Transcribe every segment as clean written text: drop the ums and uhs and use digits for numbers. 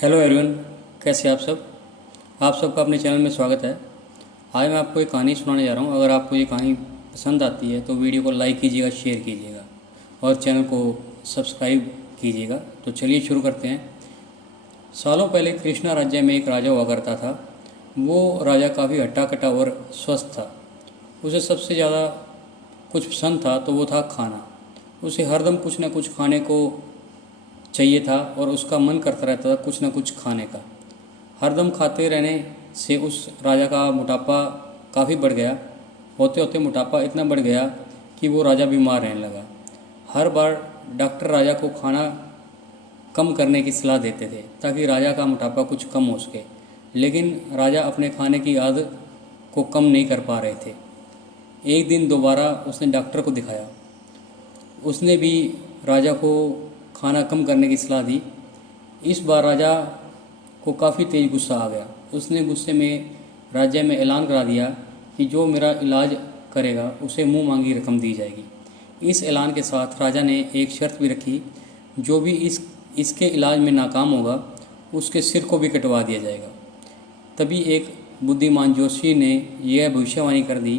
Hello everyone, कैसे हैं आप सब। आप सबका अपने चैनल में स्वागत है। आज मैं आपको एक कहानी सुनाने जा रहा हूँ। अगर आपको ये कहानी पसंद आती है तो वीडियो को लाइक कीजिएगा, शेयर कीजिएगा और चैनल को सब्सक्राइब कीजिएगा। तो चलिए शुरू करते हैं। सालों पहले कृष्णा राज्य में एक राजा हुआ करता था। वो राजा काफ़ी हट्टा कट्टा और स्वस्थ था। उसे सबसे ज़्यादा कुछ पसंद था तो वो था खाना। उसे हरदम कुछ न कुछ खाने को चाहिए था और उसका मन करता रहता था कुछ न कुछ खाने का। हरदम खाते रहने से उस राजा का मोटापा काफ़ी बढ़ गया। होते होते मोटापा इतना बढ़ गया कि वो राजा बीमार रहने लगा। हर बार डॉक्टर राजा को खाना कम करने की सलाह देते थे ताकि राजा का मोटापा कुछ कम हो सके, लेकिन राजा अपने खाने की आदत को कम नहीं कर पा रहे थे। एक दिन दोबारा उसने डॉक्टर को दिखाया। उसने भी राजा को खाना कम करने की सलाह दी। इस बार राजा को काफ़ी तेज गुस्सा आ गया। उसने गुस्से में राज्य में ऐलान करा दिया कि जो मेरा इलाज करेगा उसे मुंह मांगी रकम दी जाएगी। इस ऐलान के साथ राजा ने एक शर्त भी रखी, जो भी इसके इलाज में नाकाम होगा उसके सिर को भी कटवा दिया जाएगा। तभी एक बुद्धिमान जोशी ने यह भविष्यवाणी कर दी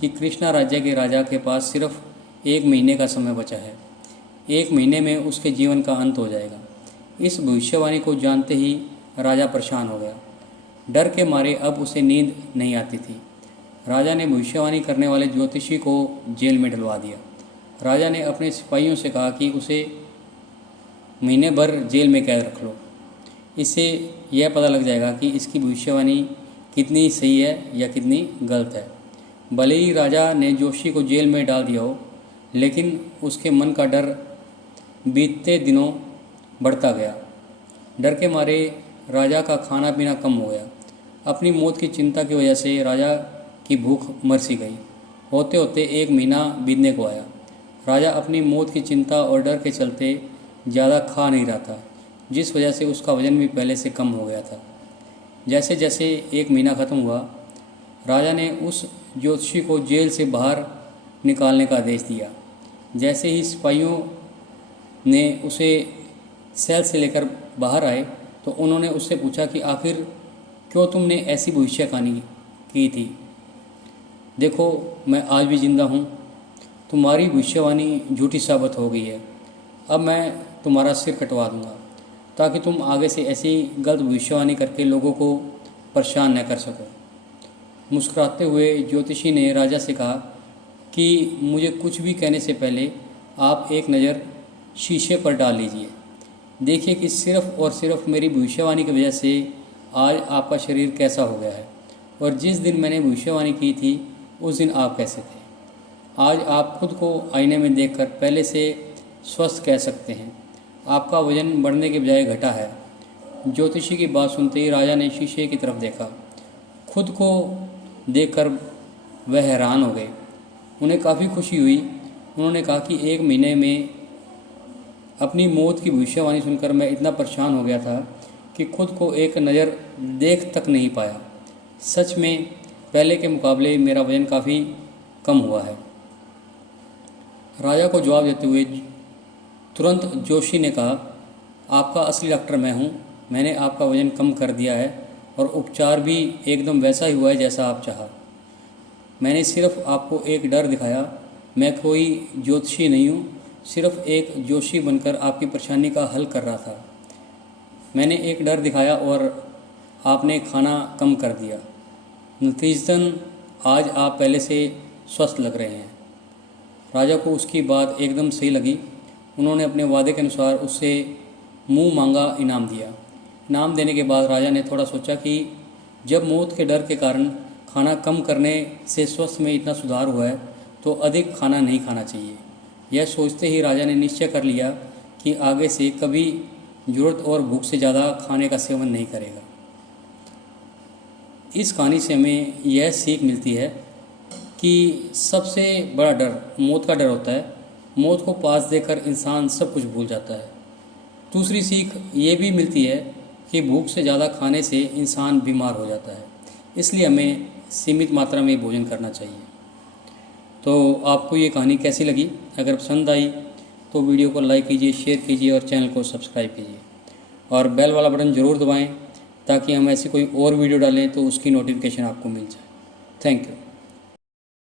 कि कृष्णा राज्य के राजा के पास सिर्फ 1 महीने का समय बचा है। 1 महीने में उसके जीवन का अंत हो जाएगा। इस भविष्यवाणी को जानते ही राजा परेशान हो गया। डर के मारे अब उसे नींद नहीं आती थी। राजा ने भविष्यवाणी करने वाले ज्योतिषी को जेल में डलवा दिया। राजा ने अपने सिपाहियों से कहा कि उसे महीने भर जेल में कैद रख लो। इससे यह पता लग जाएगा कि इसकी भविष्यवाणी कितनी सही है या कितनी गलत है। भले ही राजा ने जोशी को जेल में डाल दिया हो, लेकिन उसके मन का डर बीतते दिनों बढ़ता गया। डर के मारे राजा का खाना पीना कम हो गया। अपनी मौत की चिंता की वजह से राजा की भूख मर सी गई। होते होते 1 महीना बीतने को आया। राजा अपनी मौत की चिंता और डर के चलते ज़्यादा खा नहीं रहा था, जिस वजह से उसका वजन भी पहले से कम हो गया था। जैसे जैसे 1 महीना ख़त्म हुआ, राजा ने उस ज्योतिषी को जेल से बाहर निकालने का आदेश दिया। जैसे ही सिपाहियों ने उसे सेल से लेकर बाहर आए तो उन्होंने उससे पूछा कि आखिर क्यों तुमने ऐसी भविष्यवाणी की थी। देखो, मैं आज भी जिंदा हूँ। तुम्हारी भविष्यवाणी झूठी साबित हो गई है। अब मैं तुम्हारा सिर कटवा दूंगा ताकि तुम आगे से ऐसी गलत भविष्यवाणी करके लोगों को परेशान न कर सको। मुस्कुराते हुए ज्योतिषी ने राजा से कहा कि मुझे कुछ भी कहने से पहले आप एक नज़र शीशे पर डाल लीजिए। देखिए कि सिर्फ और सिर्फ मेरी भविष्यवाणी की वजह से आज आपका शरीर कैसा हो गया है, और जिस दिन मैंने भविष्यवाणी की थी उस दिन आप कैसे थे। आज आप खुद को आईने में देखकर पहले से स्वस्थ कह सकते हैं। आपका वजन बढ़ने के बजाय घटा है। ज्योतिषी की बात सुनते ही राजा ने शीशे की तरफ देखा। खुद को देखकर वह हैरान हो गए। उन्हें काफ़ी खुशी हुई। उन्होंने कहा कि 1 महीने में अपनी मौत की भविष्यवाणी सुनकर मैं इतना परेशान हो गया था कि खुद को एक नज़र देख तक नहीं पाया। सच में पहले के मुकाबले मेरा वजन काफ़ी कम हुआ है। राजा को जवाब देते हुए तुरंत जोशी ने कहा, आपका असली डॉक्टर मैं हूँ। मैंने आपका वजन कम कर दिया है और उपचार भी एकदम वैसा ही हुआ है जैसा आप चाहा। मैंने सिर्फ आपको एक डर दिखाया। मैं कोई ज्योतिषी नहीं हूँ, सिर्फ एक जोशी बनकर आपकी परेशानी का हल कर रहा था। मैंने एक डर दिखाया और आपने खाना कम कर दिया। नतीजतन आज आप पहले से स्वस्थ लग रहे हैं। राजा को उसकी बात एकदम सही लगी। उन्होंने अपने वादे के अनुसार उससे मुंह मांगा इनाम दिया। इनाम देने के बाद राजा ने थोड़ा सोचा कि जब मौत के डर के कारण खाना कम करने से स्वस्थ में इतना सुधार हुआ है तो अधिक खाना नहीं खाना चाहिए। यह सोचते ही राजा ने निश्चय कर लिया कि आगे से कभी ज़रूरत और भूख से ज़्यादा खाने का सेवन नहीं करेगा। इस कहानी से हमें यह सीख मिलती है कि सबसे बड़ा डर मौत का डर होता है। मौत को पास देकर इंसान सब कुछ भूल जाता है। दूसरी सीख ये भी मिलती है कि भूख से ज़्यादा खाने से इंसान बीमार हो जाता है। इसलिए हमें सीमित मात्रा में भोजन करना चाहिए। तो आपको ये कहानी कैसी लगी? अगर पसंद आई तो वीडियो को लाइक कीजिए, शेयर कीजिए और चैनल को सब्सक्राइब कीजिए। और बेल वाला बटन ज़रूर दबाएं ताकि हम ऐसी कोई और वीडियो डालें तो उसकी नोटिफिकेशन आपको मिल जाए। Thank you.